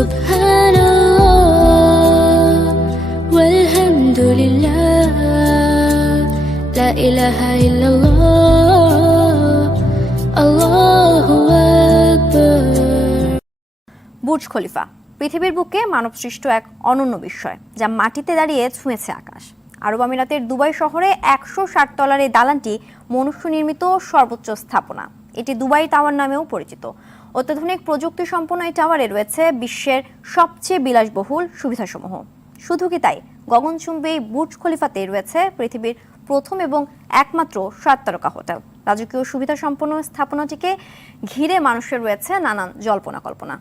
Subhanallah walhamdulillah la ilaha illallah Allahu akbar। Burj Khalifa পৃথিবীর বুকে মানবসৃষ্ট এক অনন্য বিস্ময়, যা মাটিতে দাঁড়িয়ে ছুঁয়েছে আকাশ। আরব আমিরাতের দুবাই শহরে 160 তলার এই দালানটি মনুষ্য নির্মিত সর্বোচ্চ স্থাপনা। এটি দুবাই টাওয়ার নামেও পরিচিত। অত্যাধুনিক প্রযুক্তি সম্পন্ন এই টাওয়ারে রয়েছে বিশ্বের সবচেয়ে বিলাসবহুল সুবিধাসমূহ। শুধু কি তাই, গগনচুম্বী বুর্জ খলিফাতে রয়েছে পৃথিবীর প্রথম এবং একমাত্র 7 তারকা হোটেল। রাজকীয় সুবিধা সম্পন্ন স্থাপনাটিকে ঘিরে মানুষের রয়েছে নানান জল্পনা কল্পনা।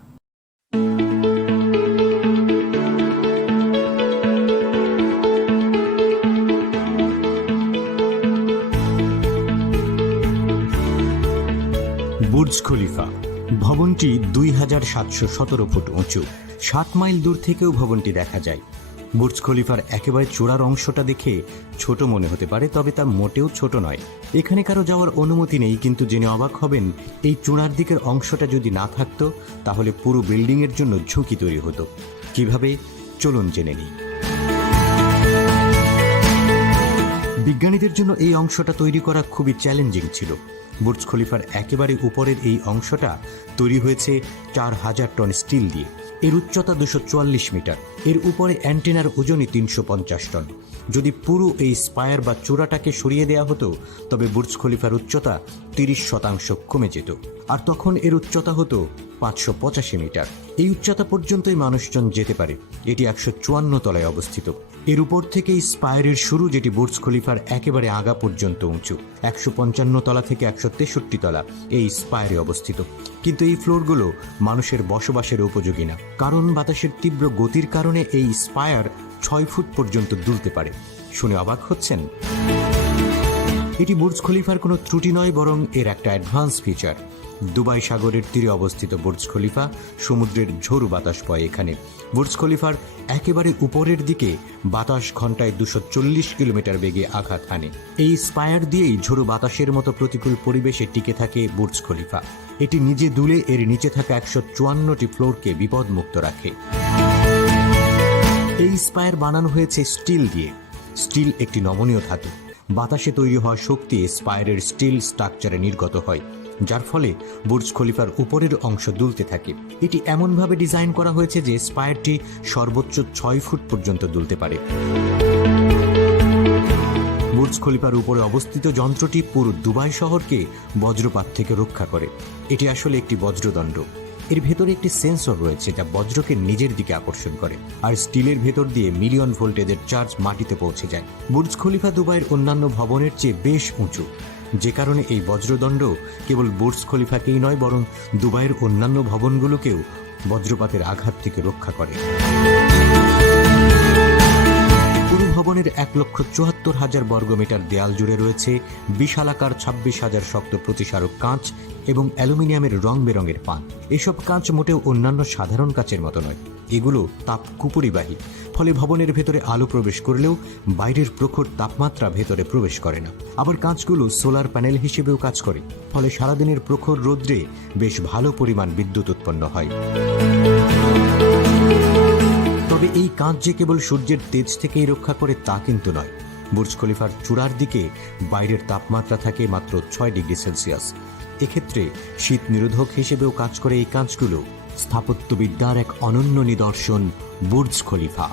বুর্জ খলিফা ভবনটি 2717 ফুট উঁচু। 7 মাইল দূর থেকেও ভবনটি দেখা যায়। বুর্জ খলিফার একেবারে চূড়ার অংশটা দেখে ছোট মনে হতে পারে, তবে তা মোটেও ছোট নয়। এখানে কারো যাওয়ার অনুমতি নেই, কিন্তু জেনে অবাক হবেন এই চূড়ার দিকের অংশটা যদি না থাকতো তাহলে পুরো বিল্ডিংয়ের জন্য ঝুঁকি তৈরি হতো। কিভাবে, চলুন জেনে নিই। বিজ্ঞানীদের জন্য এই অংশটা তৈরি করা খুবই চ্যালেঞ্জিং ছিল। বুর্জ খলিফার একেবারে উপরের এই অংশটা তৈরি হয়েছে 4000 টন স্টিল দিয়ে। এর উচ্চতা 244 মিটার। এর উপরে অ্যান্টেনার ওজনই 350 টন। যদি পুরো এই স্পায়ার বা চূড়াটাকে সরিয়ে দেওয়া হতো তবে বুর্জ খলিফার উচ্চতা 30% কমে যেত, আর তখন এর উচ্চতা হতো 585 মিটার। এই উচ্চতা পর্যন্তই মানুষজন যেতে পারে। এটি 154 তলায় অবস্থিত। এর উপর থেকেই স্পায়ারের শুরু, যেটি বুর্জ খলিফার একেবারে আগা পর্যন্ত উঁচু। 155 তলা থেকে 163 তলা এই স্পায়ারে অবস্থিত। কিন্তু এই ফ্লোরগুলো মানুষের বসবাসের উপযোগী না, কারণ বাতাসের তীব্র গতির কারণে এই স্পায়ার 6 ফুট পর্যন্ত দুলতে পারে। শুনে অবাক হচ্ছেন? এটি বুর্জ খলিফার কোনো ত্রুটি নয়, বরং এর একটা অ্যাডভান্স ফিচার। দুবাই সাগরের তীরে অবস্থিত বুর্জ খলিফা, সমুদ্রের ঝোড়ো বাতাস বয় এখানে। বুর্জ খলিফার একেবারে উপরের দিকে বাতাস ঘন্টায় 240 কিলোমিটার বেগে আঘাত হানে। এই স্পায়ার দিয়েই ঝোড়ো বাতাসের মতো প্রতিকূল পরিবেশে টিকে থাকে বুর্জ খলিফা। এটি নিজে দুলে এর নিচে থাকা 154টি ফ্লোরকে বিপদমুক্ত রাখে। এই স্পায়ার বানানো হয়েছে স্টিল দিয়ে। স্টিল একটি নমনীয় ধাতু। বাতাসে তৈরি হওয়া শক্তি স্পায়ারের স্টিল স্ট্রাকচারে নির্গত হয়, যার ফলে বুর্জ খলিফার উপরের অংশ দুলতে থাকে। এটি এমনভাবে ডিজাইন করা হয়েছে যে স্পায়ারটি সর্বোচ্চ 6 ফুট পর্যন্ত দুলতে পারে। বুর্জ খলিফার উপরে অবস্থিত যন্ত্রটি পুরো দুবাই শহরকে বজ্রপাত থেকে রক্ষা করে। এটি আসলে একটি বজ্রদণ্ড। এর ভেতরে একটি সেন্সর রয়েছে যা বজ্রকে নিজের দিকে আকর্ষণ করে, আর স্টিলের ভেতর দিয়ে মিলিয়ন ভোল্টেজের চার্জ মাটিতে পৌঁছে যায়। বুর্জ খলিফা দুবাইয়ের অন্যান্য ভবনের চেয়ে বেশ উঁচু, যে কারণে এই বজ্রদণ্ড কেবল বুর্জ খলিফাকেই নয়, বরং দুবাইয়ের অন্যান্য ভবনগুলোকেও বজ্রপাতের আঘাত থেকে রক্ষা করে। পুরো ভবনের 1,74,000 বর্গমিটার দেয়াল জুড়ে রয়েছে বিশালাকার 26,000 শক্ত প্রতিসারক কাঁচ এবং অ্যালুমিনিয়ামের রং বেরঙের পান। এসব কাঁচ মোটেও অন্যান্য সাধারণ কাঁচের মতো নয়। এগুলো তাপ কুপরিবাহী, ফলে ভবনের ভেতরে আলো প্রবেশ করলেও বাইরের প্রখর তাপমাত্রা ভেতরে প্রবেশ করে না। আবার কাঁচগুলো সোলার প্যানেল হিসেবেও কাজ করে, ফলে সারাদিনের প্রখর রোদ্রে বেশ ভালো পরিমাণ বিদ্যুৎ উৎপন্ন হয়। তবে এই কাঁচ যে কেবল সূর্যের তেজ থেকেই রক্ষা করে তা কিন্তু নয়। বুর্জ খলিফার চূড়ার দিকে বাইরের তাপমাত্রা থাকে মাত্র 6 ডিগ্রি সেলসিয়াস। এক্ষেত্রে শীত নিরোধক হিসেবেও কাজ করে এই কাঁচগুলো। স্থাপত্যবিদ্যার এক অনন্য নিদর্শন বুর্জ খলিফা।